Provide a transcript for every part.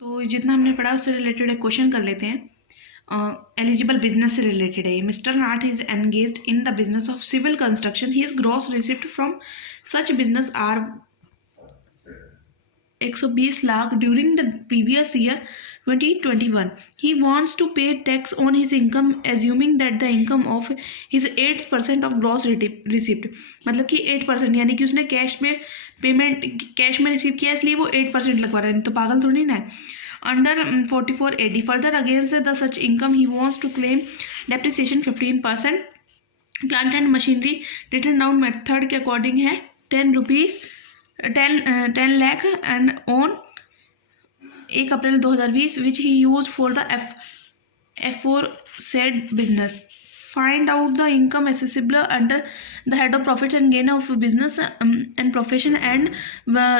तो जितना हमने पढ़ा उससे रिलेटेड एक क्वेश्चन कर लेते हैं। एलिजिबल बिजनेस से रिलेटेड है। Mister Nath is engaged in the business of civil construction. His gross receipt from such business are 120 lakh during the previous year 2021. He wants to pay tax on his income assuming that the income of his 8% of gross receipt, मतलब कि 8%, यानी कि उसने cash में payment cash में receive किया इसलिए वो 8% लगवा रहा है, तो पागल थोड़ी ना है। Under 44 AD further against the such income he wants to claim depreciation 15%। Plant and machinery written down method के अकॉर्डिंग है 10 lakh and on 1 April 2020 which he use for the aforesaid business. Find out the income accessible under the head of profits and gain of business and profession and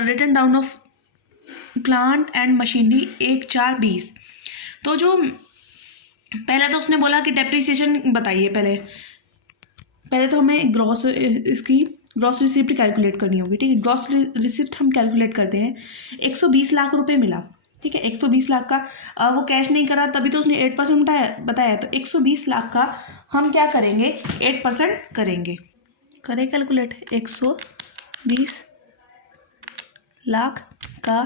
written down of plant and machinery 1/4/20। तो जो पहले तो उसने बोला कि depreciation बताइए। पहले तो हमें इसकी ग्रॉस रिसिप्ट कैलकुलेट करनी होगी, ठीक है। ग्रॉस रिसिप्ट हम कैलकुलेट करते हैं। 120 लाख रुपए मिला, ठीक है। 120 लाख का वो कैश नहीं करा तभी तो उसने 8% बताया। तो 120 लाख का हम क्या करेंगे, 8% करेंगे। करें कैलकुलेट, 120 लाख का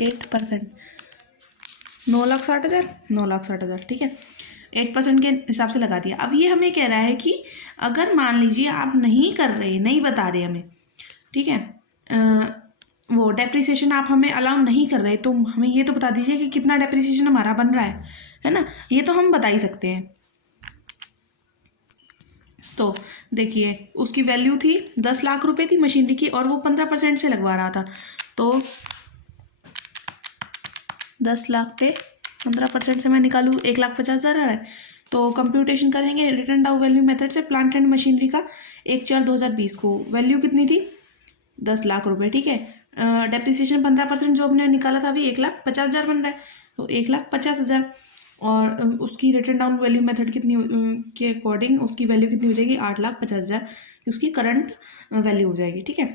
8%, 9,60,000, 9,60,000, ठीक है। 8% के हिसाब से लगा दिया। अब ये हमें कह रहा है कि अगर मान लीजिए आप नहीं कर रहे, नहीं बता रहे हमें, ठीक है, वो डेप्रिसिएशन आप हमें अलाउ नहीं कर रहे, तो हमें ये तो बता दीजिए कि कितना डेप्रिसिएशन हमारा बन रहा है ना। ये तो हम बता ही सकते हैं। तो देखिए उसकी वैल्यू थी 10 लाख रुपए थी मशीनरी की, और वो 15% से लगवा रहा था। तो 10 लाख पे 15% से मैं निकालूँ 1,50,000 आ रहा है। तो कंप्यूटेशन करेंगे रिटर्न डाउन वैल्यू मेथड से। प्लांट एंड मशीनरी का 1/4/2020 को वैल्यू कितनी थी, 10 लाख रुपए, ठीक है। डेप्रिसिएशन 15% जो हमने निकाला था अभी 1,50,000 बन रहा है, तो 1,50,000 और उसकी रिटर्न डाउन वैल्यू मेथड कितनी के अकॉर्डिंग उसकी वैल्यू कितनी हो जाएगी, 8,50,000 उसकी करंट वैल्यू हो जाएगी, ठीक है।